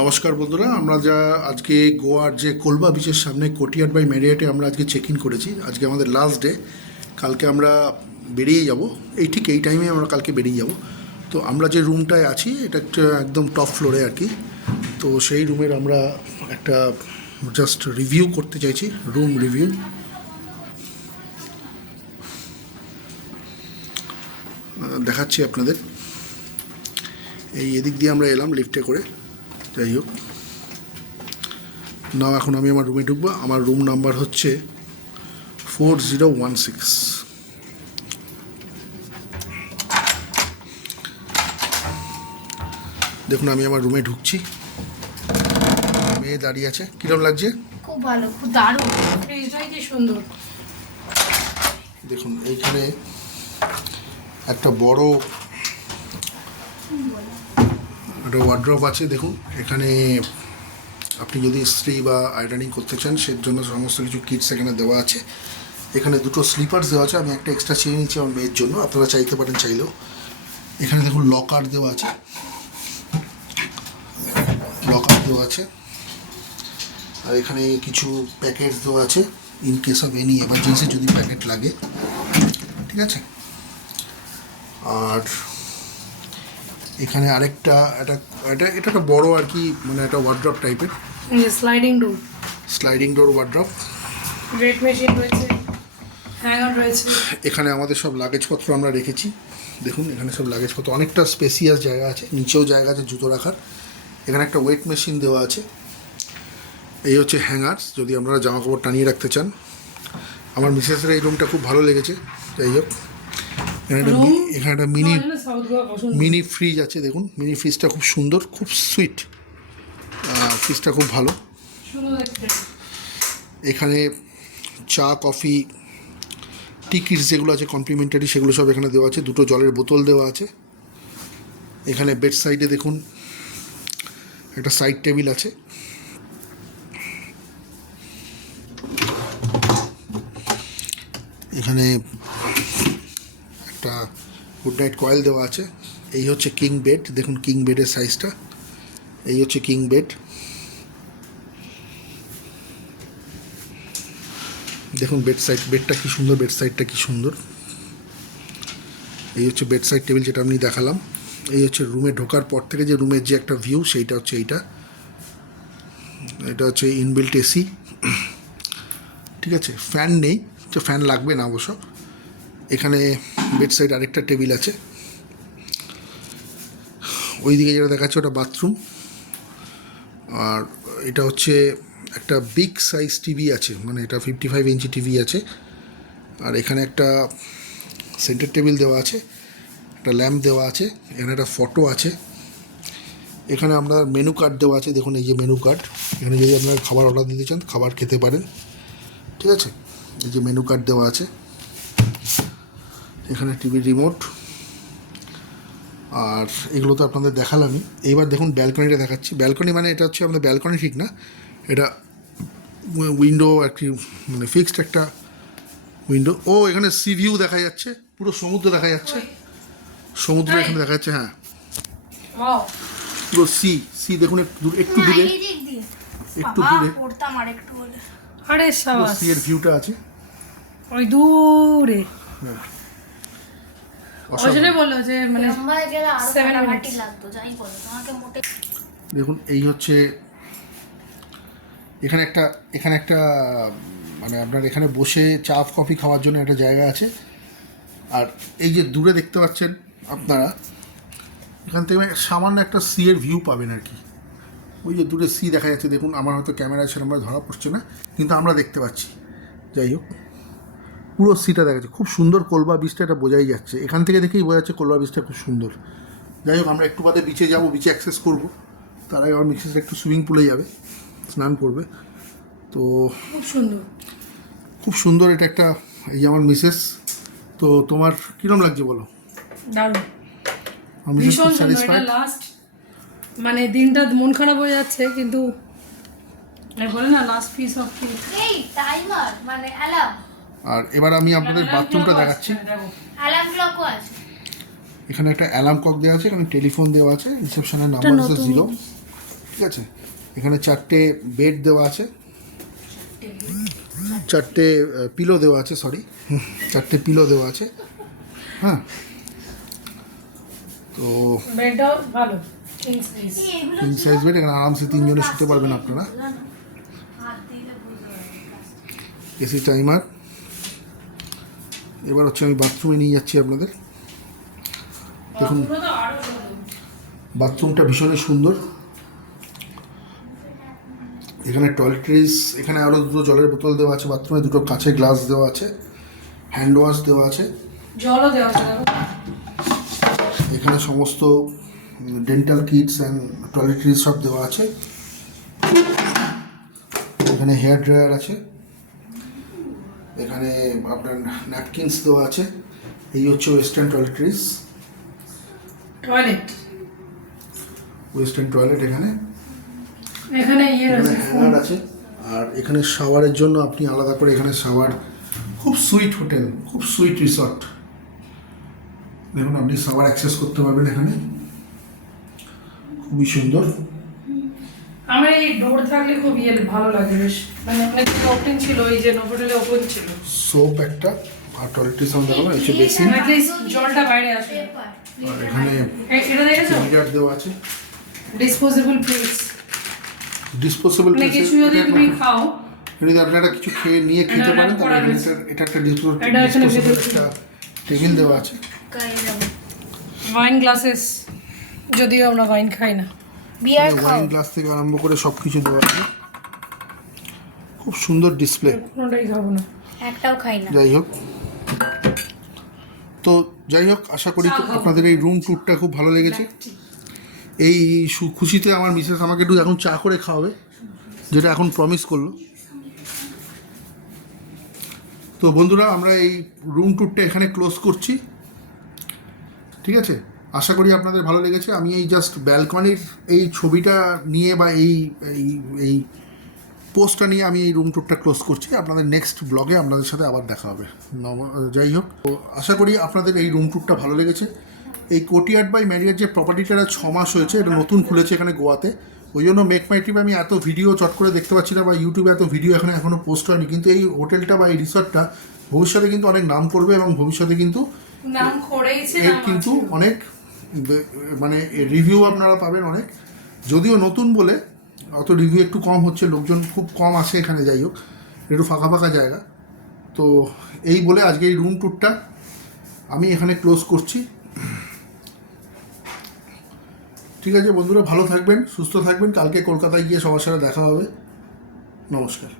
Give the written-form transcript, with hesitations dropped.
নমস্কার বন্ধুরা, আমরা যা আজকে গোয়ার যে কোলবা বিচের সামনে কোটিয়াট বাই ম্যারিয়েটে আমরা আজকে চেক ইন করেছি। আজকে আমাদের লাস্ট ডে। কালকে আমরা বেরিয়ে যাব, ঠিক এই টাইমে আমরা কালকে বেরিয়ে যাব। তো আমরা যে রুমটায় আছি এটা একটা একদম টপ ফ্লোরে আর কি। তো সেই রুমের আমরা একটা জাস্ট রিভিউ করতে চাইছি, রুম রিভিউ। দেখাচ্ছি আপনাদের। এই এদিক দিয়ে আমরা এলাম লিফটে করে। যাই হোক, না এখন আমি আমার রুমে ঢুকবো। আমার রুম নাম্বার হচ্ছে 4016। দেখুন আমি আমার রুমে ঢুকছি, মেয়ে দাঁড়িয়ে আছে। কিরকম লাগছে? খুব ভালো, খুব দারুণ, ফ্রিজটাই কি সুন্দর। দেখুন এইখানে একটা বড় একটা ওয়ার্ড্রপ আছে। দেখুন এখানে আপনি যদি ইস্ত্রি বা আয়রনিং করতে চান সের জন্য সমস্ত কিছু কিটস এখানে দেওয়া আছে। এখানে দুটো স্লিপার্স দেওয়া আছে, আমি একটা এক্সট্রা চেয়ে নিচ্ছি আমার মেয়ের জন্য, আপনারা চাইতে পারেন চাইলেও। এখানে দেখুন লকার দেওয়া আছে, লকার দেওয়া আছে। আর এখানে কিছু প্যাকেট দেওয়া আছে in case of any emergency, যদি প্যাকেট লাগে, ঠিক আছে। আর এখানে আরেকটা এটা এটা এটা একটা বড় আর কি, মানে একটা ওয়ার্ড্রপ টাইপের, sliding door, sliding door wardrobe. Weight machine রয়েছে, হ্যাঙ্গার রয়েছে। এখানে আমাদের সব লাগেজপত্র আমরা রেখেছি। দেখুন এখানে সব লাগেজপত্র, অনেকটা স্পেসিয়াস জায়গা আছে, নিচেও জায়গা আছে জুতো রাখার। এখানে একটা ওয়েট মেশিন দেওয়া আছে। এই হচ্ছে হ্যাঙ্গার্স, যদি আপনারা জামা কাপড় টানিয়ে রাখতে চান। আমার মিসেসের এই রুমটা খুব ভালো লেগেছে। যাই হোক, এখানে একটা মিনি ফ্রিজ আছে। দেখুন মিনি ফ্রিজটা খুব সুন্দর, খুব সুইট, ফ্রিজটা খুব ভালো। এখানে চা, কফি, টিকিটস যেগুলো আছে কমপ্লিমেন্টারি, সেগুলো সব এখানে দেওয়া আছে। দুটো জলের বোতল দেওয়া আছে। এখানে বেড সাইডে দেখুন একটা সাইড টেবিল আছে। এখানে একটা গুড নাইট কয়েল দেওয়া আছে। এই হচ্ছে কিং বেড, দেখুন কিং বেডের সাইজটা। এই হচ্ছে কিং বেড। দেখুন বেড সাইড, বেডটা কি সুন্দর, বেড সাইডটা কি সুন্দর। এই হচ্ছে বেড সাইড টেবিল যেটা আমি দেখালাম। এই হচ্ছে রুমে ঢোকার পর থেকে যে রুমের যে একটা ভিউ, সেইটা হচ্ছে এইটা। এটা হচ্ছে ইনবিল্ট এসি, ঠিক আছে। ফ্যান নেই, তো ফ্যান লাগবে না অবশ্য। এখানে বেড সাইড আরেকটা টেবিল আছে। ওইদিকে যেটা দেখাচ্ছে ওটা বাথরুম। আর এটা হচ্ছে একটা বিগ সাইজ টিভি আছে, মানে এটা 55 ইঞ্চি টিভি আছে। আর এখানে একটা সেন্টার টেবিল দেওয়া আছে, একটা ল্যাম্প দেওয়া আছে, এখানে একটা ফটো আছে। এখানে আপনার মেনু কার্ড দেওয়া আছে। দেখুন এই যে মেনু কার্ড, এখানে যদি আপনারা খাবার অর্ডার দিতে চান খাবার খেতে পারেন, ঠিক আছে। এই যে মেনু কার্ড দেওয়া আছে। এখানে টিভি রিমোট। আর এগুলো তো আপনাদের দেখালামই। এইবার দেখুন ব্যালকনিটা দেখাচ্ছি। ব্যালকনি মানে এটা হচ্ছে আমাদের ব্যালকনি ঠিক না, এটা উইন্ডো আর কি, মানে ফিক্সড একটা উইন্ডো। ও এখানে সি ভিউ দেখা যাচ্ছে, পুরো সমুদ্র দেখা যাচ্ছে, সমুদ্র এখানে দেখা যাচ্ছে। হ্যাঁ পুরো সি সি দেখুন, একটু দূরে, একটু দূরে আরে সাবাস, সি এর ভিউটা আছে ওই দূরে। হ্যাঁ, ওজনে বললো যে মানে 7 মিনিট লাগতো, যাই বলো তোমাকে মোটে। দেখুন এই হচ্ছে এখানে একটা মানে আপনার এখানে বসে চা কফি খাওয়ার জন্য একটা জায়গা আছে। আর এই যে দূরে দেখতে পাচ্ছেন আপনারা, এখান থেকে সামান্য একটা সি এর ভিউ পাবেন আর কি। ওই যে দূরে সি দেখা যাচ্ছে, দেখুন আমার হয়তো ক্যামেরায় সেরকমভাবে ধরা পড়ছে না, কিন্তু আমরা দেখতে পাচ্ছি। যাই হোক, পুরো সিটা দেখা যাচ্ছে, খুব সুন্দর। কোলবা বিচটা এটা বোঝাই যাচ্ছে, এখান থেকে দেখেই বোঝা যাচ্ছে কোলবা বিচটা খুব সুন্দর। যাই হোক, আমরা একটু বাদে বিচে যাবো, বিচে অ্যাক্সেস করবো। তার আগে আমার মিসেস একটু সুইমিং পুলে যাবে, স্নান করবে। তো খুব সুন্দর, খুব সুন্দর এটা একটা। এই যে আমার মিসেস, তো তোমার কীরকম লাগছে বলো? দারুণ, আমি ভীষণ সুন্দর। এটা লাস্ট, মানে দিনটা মন খারাপ হয়ে যাচ্ছে, কিন্তু বলে না লাস্ট পিস অফ কেক। এই টাইমার মানে অ্যালার্ম, আর এবার আমি আপনাদের বাথরুমটা দেখাচ্ছি। অ্যালার্ম ক্লকও আছে। এখানে একটা অ্যালার্ম ক্লক দেওয়া আছে, এখানে টেলিফোন দেওয়া আছে, রিসেপশনের নাম্বার হচ্ছে ঠিক আছে, এখানে 4টে বেড দেওয়া আছে, 4টে পিলো দেওয়া আছে, সরি 4টে পিলো দেওয়া আছে। হ্যাঁ, তো বেডটাও ভালো, king size. King size bed, এখানে আরামসে 3 জনে শুতে পারবেন আপনারা। AC timer. এবার হচ্ছে আমি বাথরুমে নিয়ে যাচ্ছি আপনাদের। দেখুন পুরো তো আরো ভালো। বাথরুমটা ভীষণই সুন্দর। এখানে টয়লেট্রিজ, এখানে আরও 2টো জলের বোতল দেওয়া আছে বাথরুমে, 2টো কাঁচের গ্লাস দেওয়া আছে, হ্যান্ড ওয়াশ দেওয়া আছে। জলও দেওয়া আছে দেখো। এখানে সমস্ত ডেন্টাল কিটস অ্যান্ড টয়লেট্রিজ সব দেওয়া আছে। এখানে হেয়ার ড্রায়ার আছে, এখানে আপনার ন্যাপকিনস দেওয়া আছে। এই হচ্ছে western toiletries, toilet western toilet. এখানে এখানে আছে হ্যাঙ্গার আছে, আর এখানে শাওয়ারের জন্য আপনি আলাদা করে এখানে শাওয়ার। খুব সুইট হোটেল, খুব সুইট রিসর্ট। দেখুন আপনি শাওয়ার অ্যাক্সেস করতে পারবেন এখানে, খুবই সুন্দর। আমার এই ডোর থাকলে খুব ভালো লাগে বেশ, মানে অনেক ওপেন ছিল, এই যে হোটেলে ওপেন ছিল। সোপ একটা, আর টয়লেট্রিজ সামনে দেখাবো, হচ্ছে বেসিন, অ্যাটলিস্ট জলটা বাইরে আসে। আর এখানে এটা দেখেছো, মিরার দেওয়া আছে। ডিসপোজেবল প্লেটস, ডিসপোজেবল মানে কিছু যদি তুমি খাও, যদি আপনারা কিছু নিয়ে খেতে এটা পারেন করা তাহলে রয়েছে। এটা একটা ডিসপোজেবল এটা এখানে ভেতরে একটা টেবিল দেওয়া আছে। ওয়াইন গ্লাসেস, যদিও আমরা ওয়াইন খাই না। বিয়ার খাও। ওয়াইন গ্লাস থেকে আরম্ভ করে সব কিছু দেওয়া আছে, খুব সুন্দর ডিসপ্লে। কোনোটাই খাবো না। একটাও খাই না। যাই হোক, তো যাই হোক, আশা করি আপনাদের এই রুম ট্যুরটা খুব ভালো লেগেছে। এই খুশিতে আমার মিসেস আমাকে একটু এখন চা করে খাওয়াবে, যেটা এখন প্রমিস করলো। তো বন্ধুরা, আমরা এই রুম ট্যুরটা এখানে ক্লোজ করছি, ঠিক আছে? আশা করি আপনাদের ভালো লেগেছে। আমি এই জাস্ট ব্যালকনির এই ছবিটা নিয়ে বা এই এই এই পোস্টটা নিয়ে আমি এই রুম ট্যুরটা ক্লোজ করছি। আপনাদের নেক্সট ব্লগে আপনাদের সাথে আবার দেখা হবে। যাই হোক, তো আশা করি আপনাদের এই রুম ট্যুরটা ভালো লেগেছে। এই কোর্টিয়ার্ড বাই ম্যারিয়ট যে প্রপার্টিটা 6 মাস হয়েছে, এটা নতুন খুলেছে এখানে গোয়াতে, ওই জন্য মেক মাই ট্রিপ আমি এত ভিডিও চট করে দেখতে পাচ্ছি না, বা ইউটিউবে এত ভিডিও এখনও পোস্ট হয়নি। কিন্তু এই হোটেলটা বা এই রিসর্টটা ভবিষ্যতে কিন্তু অনেক নাম করবে, এবং ভবিষ্যতে কিন্তু নাম করেইছে, এর কিন্তু অনেক মানে রিভিউ আপনারা পাবেন অনেক। যদিও নতুন বলে অত রিভিউ একটু কম হচ্ছে, লোকজন খুব কম আসে এখানে। যাই হোক, একটু ফাঁকা ফাঁকা জায়গা। তো এই বলে আজকে এই রুম ট্যুরটা আমি এখানে ক্লোজ করছি। ঠিক আছে বন্ধুরা, ভালো থাকবেন, সুস্থ থাকবেন। কালকে কলকাতায় গিয়ে সবার সাথে দেখা হবে। নমস্কার।